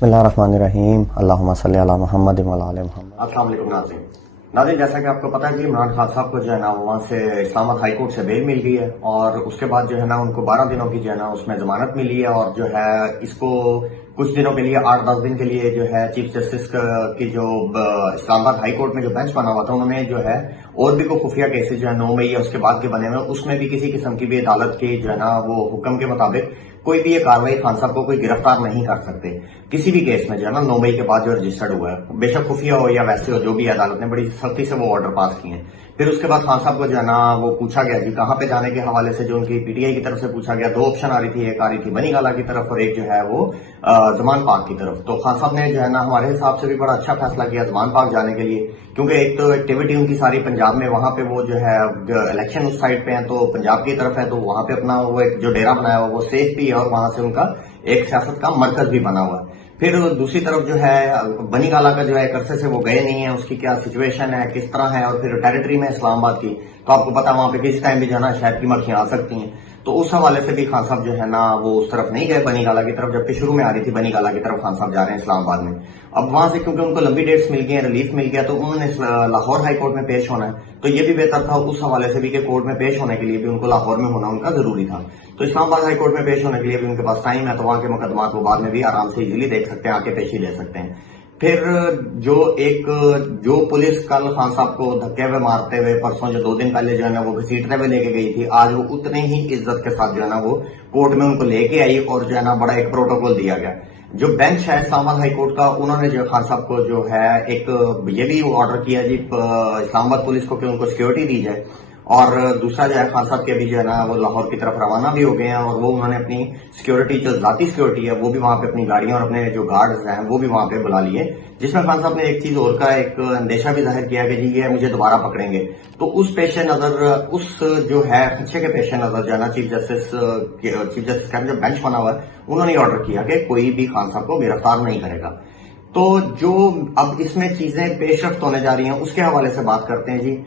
बिस्मिल्लाहिर्रहमानिर्रहीम अल्लाहुम्मा सल्ली अला मुहम्मद व अला आलि मुहम्मद। अस्सलाम वालेकुम नाज़रीन, जैसा कि आपको पता है कि इमरान खान साहब को जो है ना वहाँ से इस्लामाबाद हाई कोर्ट से बेल मिल गई है और उसके बाद जो है ना उनको 12 दिनों की जो है ना उसमें जमानत मिली है और जो है इसको कुछ दिनों के लिए 8-10 दिन के लिए जो है चीफ जस्टिस की जो इस्लामाबाद हाई कोर्ट में जो बेंच बना हुआ था उन्होंने जो है और भी कोई खुफिया केसेस जो है 9 मई या उसके बाद के बने हुए उसमें भी किसी किस्म की भी अदालत के जो है ना वो हुक्म के मुताबिक कोई भी ये कार्रवाई खान साहब को कोई गिरफ्तार नहीं कर सकते किसी भी केस में जो है ना 9 मई के बाद जो रजिस्टर्ड हुआ है, बेशक खुफिया हो या वैसे हो जो भी अदालत ने बड़ी सख्ती से वो ऑर्डर पास किए हैं। फिर उसके बाद खान साहब को जो है ना वो पूछा गया जी कहां पे जाने के हवाले से जो उनकी पीटीआई की तरफ से पूछा गया। 2 ऑप्शन आ रही थी, एक आ रही थी बनीगाला की तरफ और एक जो है वो जमान पार्क की तरफ। तो खान साहब ने जो है ना हमारे हिसाब से भी बड़ा अच्छा फैसला किया जमान पार्क जाने के लिए, क्योंकि एक तो एक्टिविटी उनकी सारी पंजाब में, वहां पे वो जो है इलेक्शन उस साइड पे है तो पंजाब की तरफ है तो वहां पे अपना वो एक जो डेरा बनाया हुआ वो सेफ भी है और वहां से उनका एक सियासत का मरकज भी बना हुआ है। फिर दूसरी तरफ जो है बनीगाला का जो है एक अरसे से वो गए नहीं है, उसकी क्या सिचुएशन है, किस तरह है, और फिर टेरिटरी में इस्लामाबाद की तो आपको पता है वहां पे किसी टाइम भी जो है ना शहद की मक्खियां आ सकती हैं। तो उस हवाले से भी खान साहब जो है ना वो उस तरफ नहीं गए बनीगाला की तरफ, जबकि शुरू में आ रही थी बनीगाला की तरफ खान साहब जा रहे हैं इस्लामाबाद में। अब वहां से क्योंकि उनको लंबी डेट्स मिल गई हैं, रिलीफ मिल गया तो उन्होंने लाहौर हाई कोर्ट में पेश होना है, तो ये भी बेहतर था उस हवाले से भी कि कोर्ट में पेश होने के लिए भी उनको लाहौर में होना उनका जरूरी था। तो इस्लामाबाद हाई कोर्ट में पेश होने के लिए भी उनके पास टाइम है, तो वहां के मुकदमात वो बाद में भी आराम से इजीली देख सकते हैं, आके पेशी ले सकते हैं। फिर जो पुलिस कल खान साहब को धक्के हुए मारते हुए परसों जो 2 दिन पहले जो है ना वो घसीटते हुए लेके गई थी, आज वो उतने ही इज्जत के साथ जो है ना वो कोर्ट में उनको लेके आई और जो है ना बड़ा एक प्रोटोकॉल दिया गया। जो बेंच है इस्लामाबाद हाई कोर्ट का, उन्होंने जो खान साहब को जो है एक ये भी ऑर्डर किया जी इस्लामाबाद पुलिस को कि उनको सिक्योरिटी दी जाए, और दूसरा जो है खान साहब के अभी जो है ना वो लाहौर की तरफ रवाना भी हो गए हैं और वो उन्होंने अपनी सिक्योरिटी जो जाती सिक्योरिटी है वो भी वहां पे अपनी गाड़ियां और अपने जो गार्ड्स हैं वो भी वहां पे बुला लिए, जिसमें खान साहब ने एक चीज और का एक अंदेशा भी जाहिर किया कि जी ये मुझे दोबारा पकड़ेंगे। तो उस पेश नजर, उस जो है खदशे के पेश नजर जो है ना चीफ जस्टिस का जो बेंच बना हुआ है उन्होंने ऑर्डर किया कि कोई भी खान साहब को गिरफ्तार नहीं करेगा। तो जो अब इसमें चीजें पेशरफ्त होने जा रही हैं उसके हवाले से बात करते हैं जी।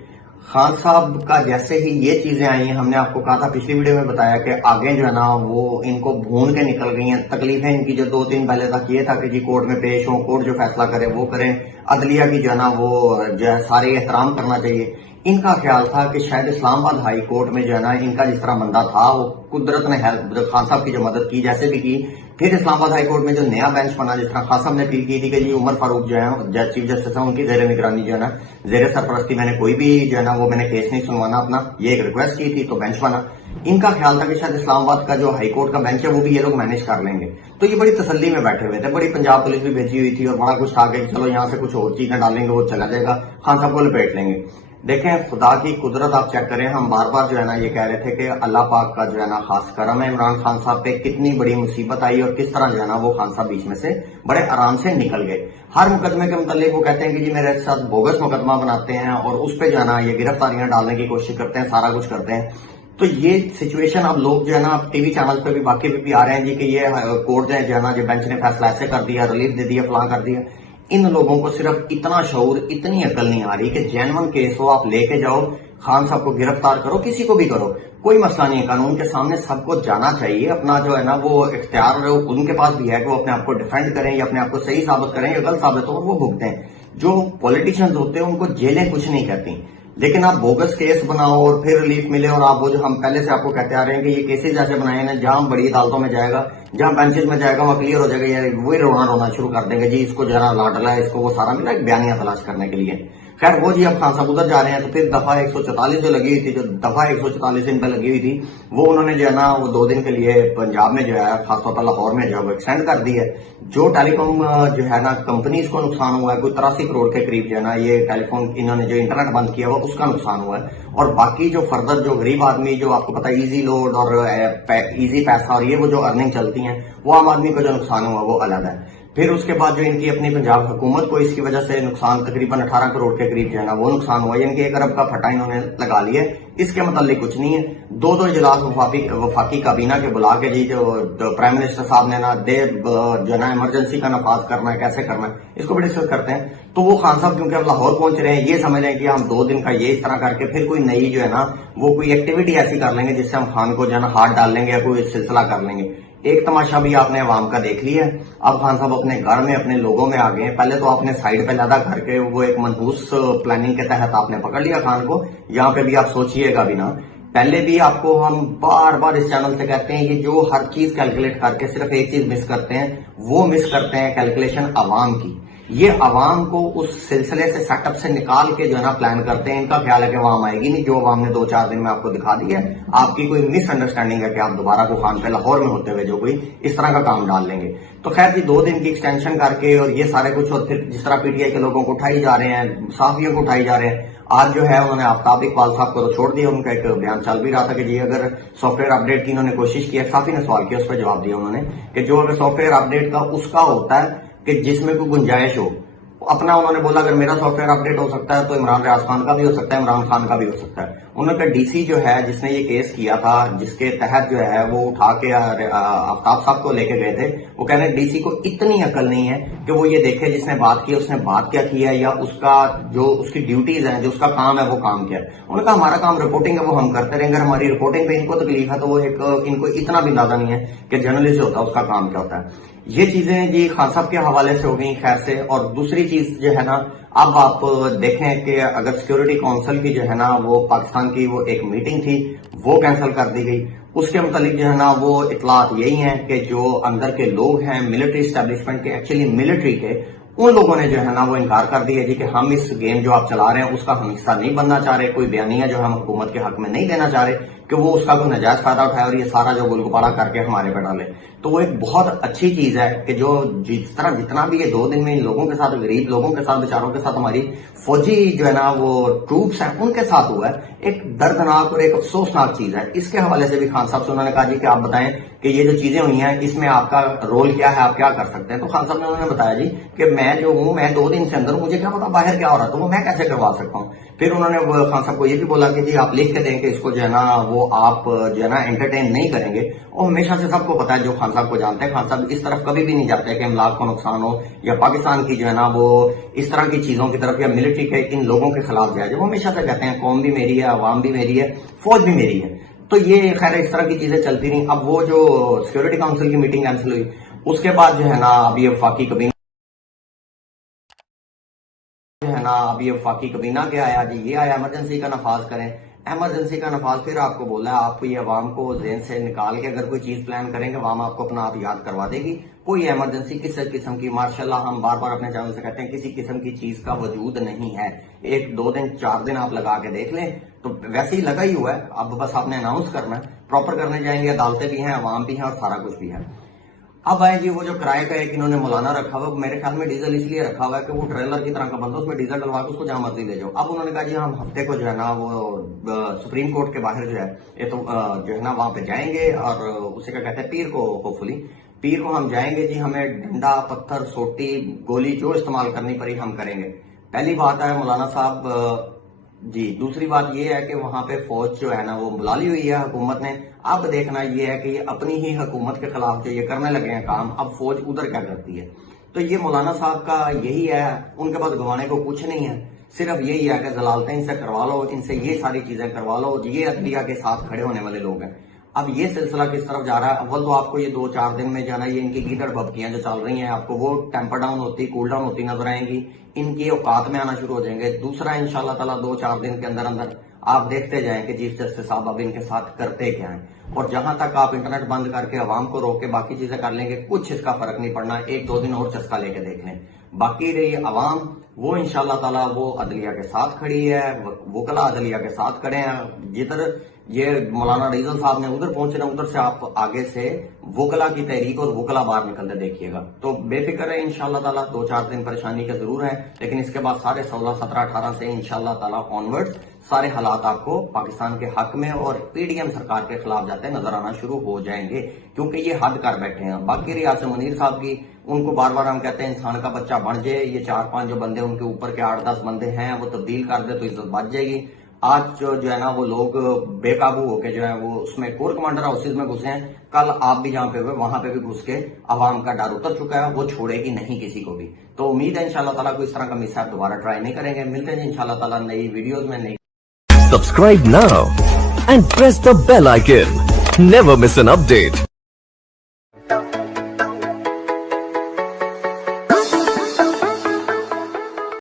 खान साहब का जैसे ही ये चीजें आई हैं, हमने आपको कहा था पिछली वीडियो में बताया कि आगे जो है ना वो इनको भून के निकल गई हैं। तकलीफें इनकी जो 2-3 पहले तक ये था कि जी कोर्ट में पेश हो, कोर्ट जो फैसला करे वो करें, अदलिया की जो है ना वो जो है सारे एहतराम करना चाहिए। इनका ख्याल था कि शायद इस्लामाबाद हाई कोर्ट में जो है ना इनका जिस तरह बंदा था वो कुदरत ने हेल्प खान साहब की जो मदद की जैसे भी की। फिर इस्लामाबाद हाई कोर्ट में जो नया बेंच बना, जिस तरह खान साहब ने अपील की थी कि जी उमर फारूक जो है चीफ जस्टिस है उनकी जेर निगरानी जो है ना जेर सरपरस्ती मैंने कोई भी जो है ना वो मैंने केस नहीं सुनवाना अपना, ये एक रिक्वेस्ट की थी तो बेंच बना। इनका ख्याल था कि शायद इस्लामाबाद का जो हाई कोर्ट का बेंच है वो भी ये लोग मैनेज कर लेंगे, तो ये बड़ी तसल्ली में बैठे हुए थे। बड़ी पंजाब पुलिस भी भेजी हुई थी और बड़ा कुछ था कि चलो यहाँ से कुछ और चीजें डालेंगे वो चला जाएगा, खान साहब को लपेट लेंगे। देखें खुदा की कुदरत आप चेक करें, हम बार बार जो है ना ये कह रहे थे कि अल्लाह पाक का जो है ना खास करम है इमरान खान साहब पे, कितनी बड़ी मुसीबत आई और किस तरह जो है ना वो खान साहब बीच में से बड़े आराम से निकल गए। हर मुकदमे के मुतालिक वो कहते हैं कि जी मेरे साथ बोगस मुकदमा बनाते हैं और उस पर जो है ना ये गिरफ्तारियां डालने की कोशिश करते हैं, सारा कुछ करते हैं। तो ये सिचुएशन अब लोग जो है ना टीवी चैनल पे भी बाकी भी आ रहे हैं जी कि ये कोर्ट जो है ना जो बेंच ने फैसला ऐसे कर दिया, रिलीफ दे दिया, फलां कर दिया। इन लोगों को सिर्फ इतना शऊर, इतनी अकल नहीं आ रही कि जेन्युइन केस हो आप लेके जाओ, खान साहब को गिरफ्तार करो, किसी को भी करो, कोई मसला नहीं है। कानून के सामने सबको जाना चाहिए, अपना जो है ना वो इख्तियार उनके पास भी है कि वो अपने आप को डिफेंड करें या अपने आप को सही साबित करें या गलत साबित हो वो भुगतें। जो पॉलिटिशियंस होते हैं उनको जेलें कुछ नहीं कहती, लेकिन आप बोगस केस बनाओ और फिर रिलीफ मिले और आप वो जो हम पहले से आपको कहते आ रहे हैं कि ये केसेस ऐसे बनाए हैं जहां बड़ी अदालतों में जाएगा, जहां बेंचेस में जाएगा वहां क्लियर हो जाएगा, यार वही रोना शुरू कर देंगे जी इसको जरा लाडला है, इसको वो सारा मिला एक बयानिया तलाश करने के लिए। खैर वो जी अब खान साहब उधर जा रहे हैं तो फिर दफा 144 जो लगी हुई थी, जो दफा 144 इन पर लगी हुई थी वो उन्होंने जो है ना वो 2 दिन के लिए पंजाब में जो है खासतौर पर लाहौर में जो है वो एक्सटेंड कर दी है। जो टेलीकॉम जो है ना कंपनीज को नुकसान हुआ है कोई 83 करोड़ के करीब जो है ना ये टेलीफोन इन्होंने जो इंटरनेट बंद किया हुआ उसका नुकसान हुआ है, और बाकी जो फर्दर जो गरीब आदमी जो आपको पता है इजी लोड और इजी पैसा और ये वो जो अर्निंग चलती है वो आम आदमी को जो नुकसान हुआ वो अलग है। फिर उसके बाद जो इनकी अपनी पंजाब हुकूमत को इसकी वजह से नुकसान तकरीबन 18 करोड़ के करीब जो है ना वो नुकसान हुआ, यानी कि 1 अरब का फटा इन्होंने लगा लिया। इसके मतलब कुछ नहीं है। 2 इजलास वफाकी काबीना के बुला के जी जो प्राइम मिनिस्टर साहब ने ना जो है ना इमरजेंसी का नफाज करना है, कैसे करना है, इसको भी डिस्कस करते हैं। तो वो खान साहब क्योंकि अब लाहौर पहुंच रहे हैं ये समझ रहे हैं कि हम 2 दिन का ये इस तरह करके फिर कोई नई जो है ना वो कोई एक्टिविटी ऐसी कर लेंगे जिससे हम खान को जो है ना हाथ डाल लेंगे या कोई सिलसिला कर लेंगे। ایک تماشا بھی آپ نے عوام کا دیکھ لیا ہے. اب خان صاحب اپنے گھر میں اپنے لوگوں میں آ گئے. پہلے تو آپ نے سائڈ پہ لدا کر کے وہ ایک منحوس پلاننگ کے تحت آپ نے پکڑ لیا خان کو. یہاں پہ بھی آپ سوچئے گا بھی نا, پہلے بھی آپ کو ہم بار بار اس چینل سے کہتے ہیں, یہ جو ہر چیز کیلکولیٹ کر کے صرف ایک چیز مس کرتے ہیں, وہ مس کرتے ہیں کیلکولیشن عوام کی. یہ عوام کو اس سلسلے سے سیٹ اپ سے نکال کے جو ہے نا پلان کرتے ہیں. ان کا خیال ہے کہ عوام آئے گی نہیں, جو عوام نے 2-4 دن میں آپ کو دکھا دی ہے. آپ کی کوئی مس انڈرسٹینڈنگ ہے کہ آپ دوبارہ کو خان پہ لاہور میں ہوتے ہوئے جو کوئی اس طرح کا کام ڈال لیں گے. تو خیر جی 2 دن کی ایکسٹینشن کر کے اور یہ سارے کچھ, اور پھر جس طرح پی ٹی آئی کے لوگوں کو اٹھائی جا رہے ہیں, صحافیوں کو اٹھائی جا رہے ہیں. آج جو ہے انہوں نے آفتاب اقبال صاحب کو تو چھوڑ دیا. ان کا ایک بیان چل بھی رہا تھا کہ جی اگر سافٹ ویئر اپڈیٹ کی انہوں نے کوشش کی ہے, صحافی نے سوال کیا, اس پہ جواب دیا انہوں نے کہ جو اگر سافٹ ویئر اپڈیٹ کا اس کا ہوتا ہے کہ جس میں کوئی گنجائش ہو, اپنا انہوں نے بولا اگر میرا سافٹ ویئر اپڈیٹ ہو سکتا ہے تو عمران ریاض خان کا بھی ہو سکتا ہے, عمران خان کا بھی ہو سکتا ہے. انہوں نے کہا ڈی سی جو ہے جس نے یہ کیس کیا تھا, جس کے تحت جو ہے وہ اٹھا کے آفتاب صاحب کو لے کے گئے تھے, وہ کہہ رہے ہیں ڈی سی کو اتنی عقل نہیں ہے کہ وہ یہ دیکھے جس نے بات کی اس نے بات کیا کی ہے, یا اس کا جو اس کی ڈیوٹیز ہیں, جو اس کا کام ہے وہ کام کیا ہے. انہوں نے کہا ہمارا کام رپورٹنگ ہے, وہ ہم کرتے رہیں گے. اگر ہماری رپورٹنگ پہ ان کو تکلیف ہے تو وہ ان کو اتنا بھی اندازہ نہیں ہے کہ جرنلسٹ ہوتا ہے اس کا کام کیا ہوتا ہے. یہ چیزیں جی خان صاحب کے حوالے سے ہو گئی خیر سے. اور دوسری چیز جو ہے نا, اب آپ دیکھیں کہ اگر سیکیورٹی کونسل کی جو ہے نا وہ پاکستان کی وہ ایک میٹنگ تھی وہ کینسل کر دی گئی. اس کے متعلق جو ہے نا وہ اطلاعات یہی ہیں کہ جو اندر کے لوگ ہیں ملٹری اسٹیبلشمنٹ کے, ایکچولی ملٹری کے, ان لوگوں نے جو ہے نا وہ انکار کر دیا جی کہ ہم اس گیم جو آپ چلا رہے ہیں اس کا ہم حصہ نہیں بننا چاہ رہے. کوئی بیانیہ جو ہم حکومت کے حق میں نہیں دینا چاہ رہے کہ وہ اس کا کوئی نجائز فائدہ اٹھائے اور یہ سارا جو گل گپارا کر کے ہمارے پہ ڈالے. تو وہ ایک بہت اچھی چیز ہے کہ جو جس طرح جتنا بھی یہ 2 دن میں ان لوگوں کے ساتھ, غریب لوگوں کے ساتھ, بیچاروں کے ساتھ, ہماری فوجی جو ہے نا وہ ٹروپس ہیں ان کے ساتھ ہوا ہے, ایک دردناک اور ایک افسوسناک چیز ہے. اس کے حوالے سے بھی خان صاحب سے انہوں نے کہا جی کہ آپ بتائیں کہ یہ جو چیزیں ہوئی ہیں اس میں آپ کا رول کیا ہے, آپ کیا کر سکتے ہیں. تو خان صاحب نے انہوں نے بتایا جی کہ میں جو ہوں, میں 2 دن سے اندر مجھے کیا پتا باہر کیا ہو رہا, تو وہ میں کیسے کروا سکتا ہوں. پھر انہوں نے خان صاحب کو یہ بھی بولا کہ جی آپ لکھ کے دیں کہ اس کو جو ہے نا وہ آپ جو ہے نا انٹرٹین نہیں کریں گے. اور ہمیشہ سے سب کو پتا ہے جو خان صاحب کو جانتے ہیں, خان صاحب اس طرف کبھی بھی نہیں جاتے کہ املاک کو نقصان ہو یا پاکستان کی جو ہے نا وہ اس طرح کی چیزوں کی طرف یا ملٹری کے ان لوگوں کے خلاف جائے. وہ ہمیشہ سے کہتے ہیں قوم بھی میری ہے, عوام بھی میری ہے, فوج بھی میری ہے. تو یہ خیر اس طرح کی چیزیں چلتی رہیں. اب وہ جو سیکورٹی کونسل کی میٹنگ کینسل ہوئی اس کے بعد جو ہے نا اب یہ وفاقی کابینہ کیا آیا جی, یہ آیا ایمرجنسی کا نفاذ کریں. ایمرجنسی کا نفاذ پھر آپ کو بولا ہے, آپ کو یہ عوام کو ذہن سے نکال کے اگر کوئی چیز پلان کریں گے عوام آپ کو اپنا آپ یاد کروا دے گی. کوئی ایمرجنسی کس قسم کی, ماشاءاللہ ہم بار بار اپنے چینل سے کہتے ہیں, کسی قسم کی چیز کا وجود نہیں ہے. 1-2 دن 4 دن آپ لگا کے دیکھ لیں تو ویسے ہی لگا ہی ہوا ہے. اب بس آپ نے اناؤنس کرنا ہے, پراپر کرنے جائیں گے, عدالتیں بھی ہیں, عوام بھی ہیں اور سارا کچھ بھی ہے. اب آئے جی وہ جو کرائے کا ایک انہوں نے مولانا رکھا ہوا, میرے خیال میں ڈیزل اس لیے رکھا ہوا ہے کہ وہ ٹریلر کی طرح کا بندہ, اس میں ڈیزل ڈلوا کے اس کو جہاں مرضی لے جاؤ. اب انہوں نے کہا جی ہم ہفتے کو جو ہے نا وہ سپریم کورٹ کے باہر جو ہے یہ تو جو ہے نا وہاں پہ جائیں گے, اور اسے کیا کہتے ہیں پیر کو, ہوپ فلی پیر کو ہم جائیں گے جی, ہمیں ڈنڈا, پتھر, سوٹی, گولی جو استعمال کرنی پڑی ہم کریں گے. پہلی بات ہے مولانا صاحب جی. دوسری بات یہ ہے کہ وہاں پہ فوج جو ہے نا وہ بلا لی ہوئی ہے حکومت نے. اب دیکھنا یہ ہے کہ یہ اپنی ہی حکومت کے خلاف جو یہ کرنے لگے ہیں کام, اب فوج ادھر کیا کرتی ہے. تو یہ مولانا صاحب کا یہی ہے, ان کے پاس گوانے کو کچھ نہیں ہے, صرف یہی ہے کہ ضلالتیں ان سے کروا لو, ان سے یہ ساری چیزیں کروا لو. یہ عدلیہ کے ساتھ کھڑے ہونے والے لوگ ہیں. اب یہ سلسلہ کس طرف جا رہا ہے, اول تو آپ کو یہ 2-4 دن میں جانا, یہ ان کی گیدڑ بھبکیاں جو چل رہی ہیں آپ کو وہ ٹیمپر ڈاؤن ہوتی, کول ڈاؤن ہوتی نظر آئیں گی, ان کی اوقات میں آنا شروع ہو جائیں گے. دوسرا انشاءاللہ تعالیٰ 2-4 دن کے اندر آپ دیکھتے جائیں کہ چیف جسٹس صاحب اب ان کے ساتھ کرتے کیا ہیں. اور جہاں تک آپ انٹرنیٹ بند کر کے عوام کو روک کے باقی چیزیں کر لیں گے, کچھ اس کا فرق نہیں پڑنا. 1-2 دن اور چسکا لے کے دیکھ لیں. باقی رہی عوام, وہ انشاءاللہ تعالیٰ وہ عدلیہ کے ساتھ کھڑی ہے, وکلا عدلیہ کے ساتھ کھڑے ہیں. جدھر یہ مولانا ریزل صاحب نے ادھر پہنچنا, ادھر سے آپ آگے سے وکلا کی تحریک اور وکلا باہر نکلتے دیکھیے گا. تو بے فکر ہے انشاءاللہ تعالیٰ. 2-4 دن پریشانی کے ضرور ہیں, لیکن اس کے بعد سارے 16, 17, 18 سے انشاءاللہ تعالیٰ آنورڈز سارے حالات آپ کو پاکستان کے حق میں اور پی ڈی ایم سرکار کے خلاف جاتے نظر آنا شروع ہو جائیں گے, کیونکہ یہ حد کر بیٹھے ہیں. باقی ریاض منیر صاحب کی, ان کو بار بار ہم کہتے ہیں انسان کا بچہ بن جائے, یہ 4-5 جو بندے ان کے اوپر کے 8-10 بندے ہیں وہ تبدیل کر دے تو عزت بچ جائے گی. آج جو ہے نا وہ لوگ بے قابو ہو کے جو ہے وہ اس میں کور کمانڈر ہاؤسز میں گھسے ہیں. کل آپ بھی جہاں پہ ہوئے وہاں پہ بھی گھس کے عوام کا ڈر اتر چکا ہے, وہ چھوڑے گی نہیں کسی کو بھی. تو امید ہے انشاءاللہ تعالیٰ کو اس طرح کا مسائل دوبارہ ٹرائی نہیں کریں گے. ملتے ہیں انشاءاللہ تعالیٰ نئی ویڈیوز میں. Subscribe now and press the bell icon. Never miss an update.